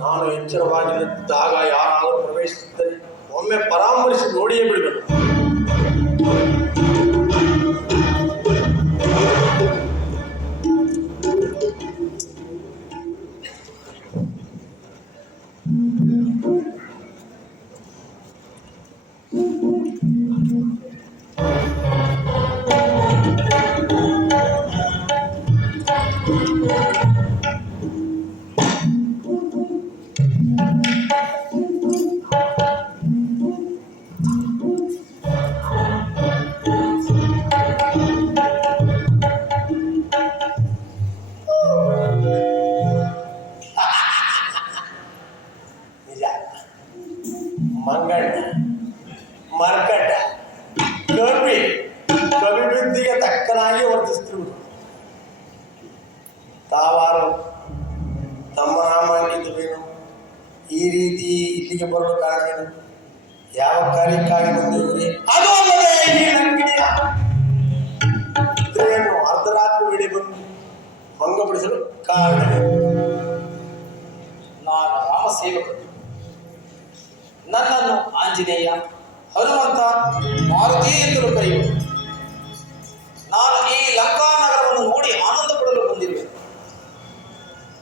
ನಾನು ಎಚ್ಚರವಾಗಿದ್ದಾಗ ಯಾರಾದರೂ ಪ್ರವೇಶಿಸಿದ್ದರೆ ಒಮ್ಮೆ ಪರಾಮರಿಸಿ ನೋಡಿಯೇ ಬಿಡಬೇಕು. ಮಂಗಣ್ಣ, ಮರ್ಕಟ, ಕವಿವೃದ್ಧಿಗೆ ತಕ್ಕನಾಗಿ ವರ್ತಿಸುತ್ತಿರುವುದು. ತಾವಾರು ತಮ್ಮ ನಾಮಾಂಕಿತವೇನು? ಈ ರೀತಿ ಇಲ್ಲಿಗೆ ಬರುವ ಕಾರಣವೇನು? ಯಾವ ಕಾರ್ಯಕ್ಕಾಗಿ ಬಂದಿರುವುದೇ? ಅದು ಅಲ್ಲದೆ ಈ ಲಂಕಿಣಿಯ ಪುತ್ರಿಯನ್ನು ಅರ್ಧರಾತ್ರಿ ವೇಳೆ ಬಂದು ಭಂಗಪಡಿಸಲು ಕಾರಣವೇನು? ನಾನು ರಾಮಸೇವಕರು. ನನ್ನನ್ನು ಆಂಜನೇಯ, ಹನುಮಂತ, ಮಾರುತಿ ಎಂದರು ಕರೆಯುವರು. ನಾನು ಈ ಲಂಕಾನಗರವನ್ನು ನೋಡಿ ಆನಂದ ಪಡಲು ಬಂದಿರುವೆ.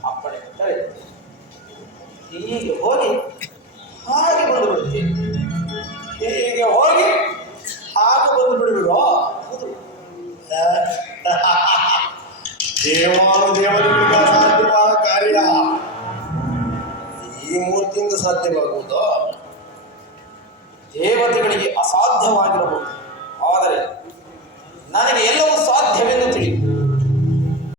ಅಪ್ಪಣೆ ಕೊಟ್ಟರೆ ಹೀಗೆ ಹೋಗಿ ಹಾಗೆ ಬಂದು ಬಿಡುತ್ತೇನೆ. ಹೀಗೆ ಹೋಗಿ ಹಾಗೆ ಬಂದು ಬಿಡುವಿರೋ? ಹೌದು. ದೇವಾನುದೇವರಿಂದ ಸಾಧ್ಯವಾದ ಕಾರ್ಯ ಈ ಮೂರ್ತಿಯಿಂದ ಸಾಧ್ಯವಾಗುವುದು. ದೇವತೆಗಳಿಗೆ ಅಸಾಧ್ಯವಾಗಿರಬಹುದು, ಆದರೆ ನನಗೆ ಎಲ್ಲವೂ ಸಾಧ್ಯವೆಂದು ತಿಳಿಯುವುದು.